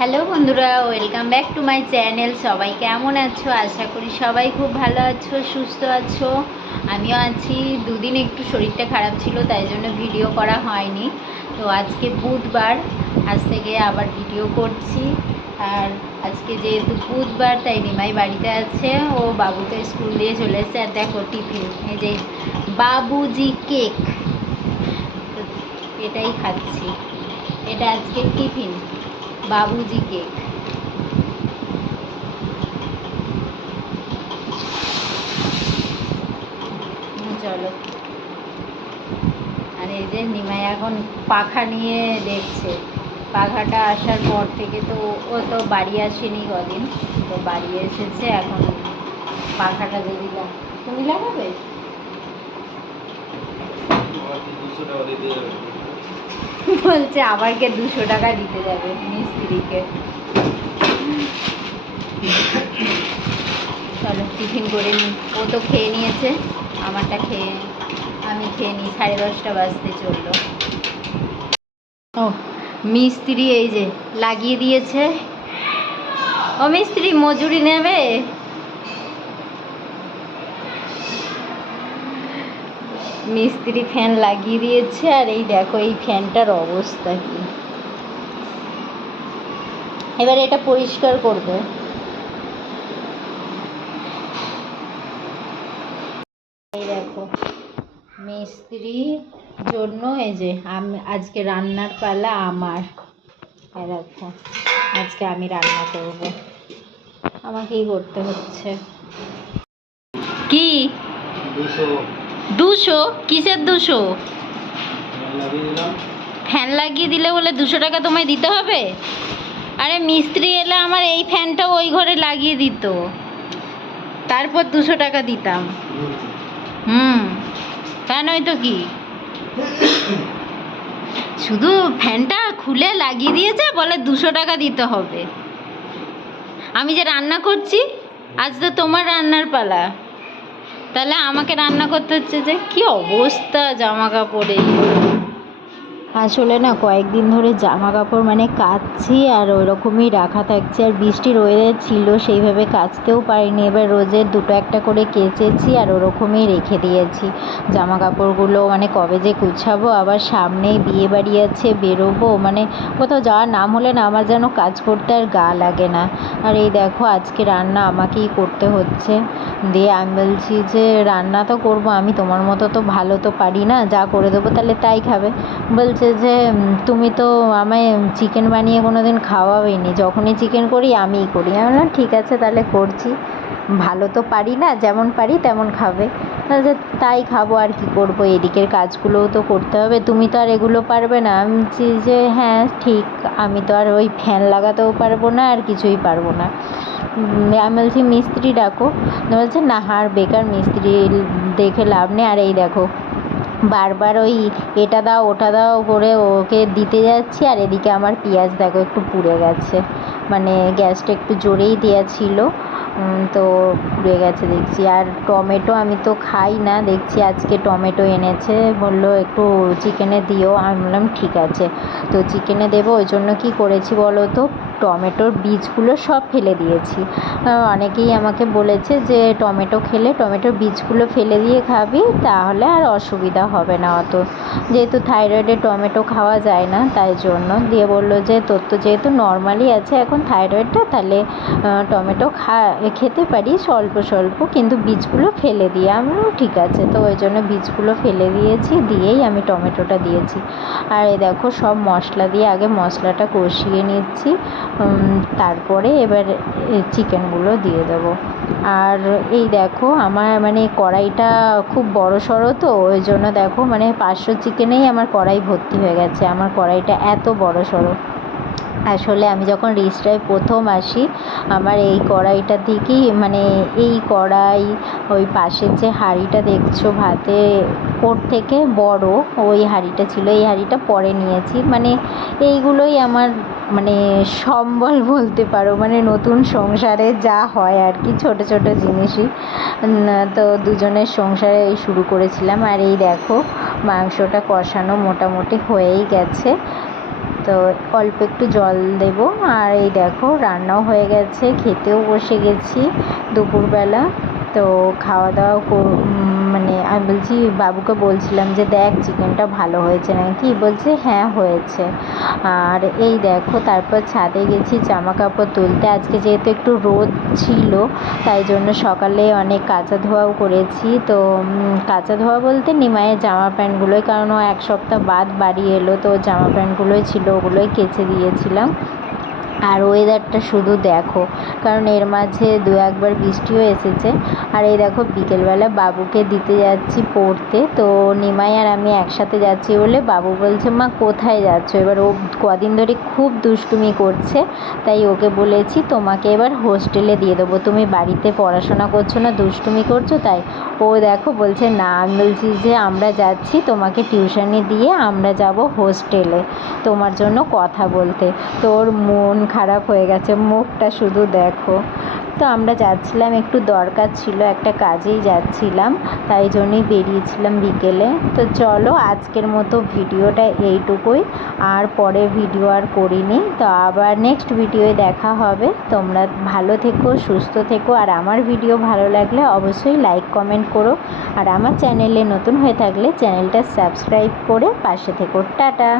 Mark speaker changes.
Speaker 1: Hello বন্ধুরা, welcome back to my channel. সবাই কেমন আছো? আশা করি সবাই খুব ভালো আছো, সুস্থ আছো। আমিও আছি। দুদিন একটু শরীরটা খারাপ ছিল, তাই জন্য ভিডিও করা হয়নি। তো আজকে বুধবার, আজ থেকে আবার ভিডিও করছি। আর আজকে যেহেতু বুধবার, তাই নিমাই বাড়িতে আছে। ও বাবুকে স্কুল দিয়ে চলে এসেছে। আর দেখো, টিফিন। এই যে বাবুজি কেক। এটাই খাচ্ছি। এটা আজকে টিফিন। বাবুজি কেক চলো। আর এই যে নিমাই এখন পাখা নিয়ে দেখছে। পাখাটা আসার পর থেকে তো ও তো বাড়ি আসেনি কদিন। তো বাড়ি এসেছে এখন পাখাটা যদি তুমি লাগাবে? বলছে আবার আমাকে দুশো টাকা দিতে যাবে মিস্ত্রিকে। চলো, টিফিন করে নিই ও তো খেয়ে নিয়েছে, আমারটা খেয়ে আমি খেয়ে নিই সাড়ে দশটা বাজতে চলল। ও, মিস্ত্রি এই যে লাগিয়ে দিয়েছে। ও মিস্ত্রি মজুরি নেবে? মিস্ত্রি ফ্যান লাগিয়ে দিয়েছে আর এই দেখো এই ফ্যানটার অবস্থা কি। এবার এটা পরিষ্কার করবে। এই দেখো মিস্ত্রি জন্য এই যে আমি আজকে রান্নার পালা আমার। দেখো আজকে আমি রান্না করব। আমাকেই করতে হচ্ছে। কি? দুশো? কিসের দুশো? ফ্যান লাগিয়ে দিলে বলে দুশো টাকা তোমায় দিতে হবে? আরে মিস্ত্রি এলে আমার এই ফ্যানটা ওই ঘরে লাগিয়ে দিত। তারপর দুশো টাকা দিতাম। হুম। তা নয় তো কি? শুধু ফ্যানটা খুলে লাগিয়ে দিয়েছে, বলে দুশো টাকা দিতে হবে। আমি যে রান্না করছি, আজ তো তোমার রান্নার পালা। তাহলে আমাকে রান্না করতে হচ্ছে যে কি অবস্থা জামা কাপড়ে আসলে না কয়েকদিন ধরে জামা কাপড় মানে কাচ্ছি আর ওই রকমই রাখা থাকছে আর বৃষ্টির ওয়েদার ছিল, সেইভাবে কাচতেও পারিনি। এবার রোজের দুটো একটা করে কেচেছি আর ওরকমই রেখে দিয়েছি। জামা কাপড়গুলো মানে কবে যে গুছাবো, আবার সামনেই বিয়ে বাড়ি আছে, বেরোবো মানে কোথাও যাওয়ার নাম হলে না আমার যেন কাজ করতে আর গা লাগে না। আর এই দেখো আজকে রান্না আমাকেই করতে হচ্ছে। দিয়ে আমি বলছি যে রান্না তো করব আমি তোমার মতো তো ভালো তো পারি না যা করে দেবো তাহলে তাই খাবে। বলছে যে তুমি তো আমায় চিকেন বানিয়ে কোনো দিন খাওয়াবেনি যখনই চিকেন করি আমিই করি। আমি বললাম ঠিক আছে তাহলে করছি। ভালো তো পারি না যেমন পারি তেমন খাবে। বলছে, তাই খাব আর কি করব এদিকের কাজগুলোও তো করতে হবে তুমি তো আর এগুলো পারবে না। আমি বলছি যে হ্যাঁ ঠিক আমি তো আর ওই ফ্যান লাগাতেও পারব না আর কিছুই পারব না। আমি বলছি মিস্ত্রি ডাকো। বলছে, না, আর বেকার মিস্ত্রি দেখে লাভ নেই। আর এই দেখো, বারবার ওই এটা দাও, ওটা দাও করে ওকে দিতে যাচ্ছি, আর এদিকে আমার পেঁয়াজ দেখো একটু পুড়ে গেছে। মানে গ্যাসটা একটু জোরেই দেওয়া ছিল তো পুড়ে গেছে দেখছি। আর টমেটো আমি তো খাই না, দেখছি আজকে টমেটো এনেছে, বলল, একটু চিকেনে দিও। আমি বললাম, ঠিক আছে। তো চিকেনে দেবো, ওই জন্য কী করেছি বলো তো? টমেটোর বীজগুলো সব ফেলে দিয়েছি। অনেকেই আমাকে বলেছে যে টমেটো খেলে টমেটোর বীজগুলো ফেলে দিয়ে খাবি তাহলে আর অসুবিধা হবে না অত। যেহেতু থাইরয়েডে টমেটো খাওয়া যায় না তাই জন্য দিয়ে বলল যে তোর তো যেহেতু নর্মালি আছে এখন থাইরয়েডটা তাহলে টমেটো খা খেতে পারিস অল্প স্বল্প কিন্তু বীজগুলো ফেলে দিয়ে। আমি বললাম, ঠিক আছে। তো ওই জন্য বীজগুলো ফেলে দিয়েছি দিয়েই আমি টমেটোটা দিয়েছি। আর এই দেখো সব মশলা দিয়ে আগে মশলাটা কষিয়ে নিচ্ছি। তারপরে এবার চিকেনগুলো দিয়ে দেবো। আর এই দেখো, আমার মানে কড়াইটা খুব বড় সড়ো তো, ওই জন্য দেখো মানে পাঁচশো চিকেনেই আমার কড়াই ভর্তি হয়ে গেছে। আমার কড়াইটা এত বড় সড়ো। আসলে আমি যখন রিস্টায় প্রথম আসি, আমার এই কড়াইটা থেকেই মানে এই কড়াই, ওই পাশের যে হাঁড়িটা দেখছ ভাতে, ওর থেকে বড় ওই হাঁড়িটা ছিল। এই হাঁড়িটা পরে নিয়েছি। মানে এইগুলোই আমার মানে সম্বল বলতে পারো মানে নতুন সংসারে যা হয় আর কি, ছোট ছোট জিনিসই। তো দুজনের সংসারে শুরু করেছিলাম। আর এই দেখো, মাংসটা কষানো মোটামুটি হয়েই গেছে। তো অল্প একটু জল দেব। আর এই দেখো, রান্নাও হয়ে গেছে, খেতেও বসে গেছি দুপুরবেলা। তো খাওয়া দাওয়া মানে আমি বলছি, বাবুকে বলছিলাম যে, দেখ, চিকেনটা ভালো হয়েছে নাকি? বলছে হ্যাঁ হয়েছে। আর এই দেখো, তারপর ছাদে গেছি জামা কাপড় তুলতে। আজকে যেহেতু একটু রোদ ছিল, তাই জন্য সকালে অনেক কাঁচা ধোয়াও করেছি। তো কাচা ধোয়া বলতে নিমাইয়ের জামা প্যান্টগুলোই, কারণ ও এক সপ্তাহ বাদ বাড়ি এলো, তো জামা প্যান্টগুলোই ছিল, ওগুলোই কেচে দিয়েছিলাম। আর ওয়েদারটা শুধু দেখো, কারণ এর মাঝে দু একবার বৃষ্টিও এসেছে। আর এই দেখো, বিকেলবেলা বাবুকে দিতে যাচ্ছি পড়তে, তো নিমাই আর আমি একসাথে যাচ্ছি বলে বাবু বলছে, মা, কোথায় যাচ্ছ? এবার ও কদিন ধরে খুব দুষ্টুমি করছে, তাই ওকে বলেছি, তোমাকে এবার হোস্টেলে দিয়ে দেবো। তুমি বাড়িতে পড়াশোনা করছ না, দুষ্টুমি করছ? তাই ও দেখো বলছে, না, আমি বলছি যে আমরা যাচ্ছি, তোমাকে টিউশনি দিয়ে আমরা যাব হোস্টেলে তোমার জন্য কথা বলতে। তোর মন খারাপ হয়ে গেছে, মুখটা শুধু দেখো। তো আমরা যাচ্ছিলাম, একটু দরকার ছিল, একটা কাজেই যাচ্ছিলাম, তাই জন্যই বেরিয়েছিলাম বিকেলে। তো চলো, আজকের মতো ভিডিওটা এইটুকুই। আর পরে ভিডিও আর করিনি। তো আবার নেক্সট ভিডিওয়ে দেখা হবে। তোমরা ভালো থেকো, সুস্থ থেকো। আর আমার ভিডিও ভালো লাগলে অবশ্যই লাইক কমেন্ট করো। আর আমার চ্যানেলে নতুন হয়ে থাকলে চ্যানেলটা সাবস্ক্রাইব করে পাশে থেকো। টাটা!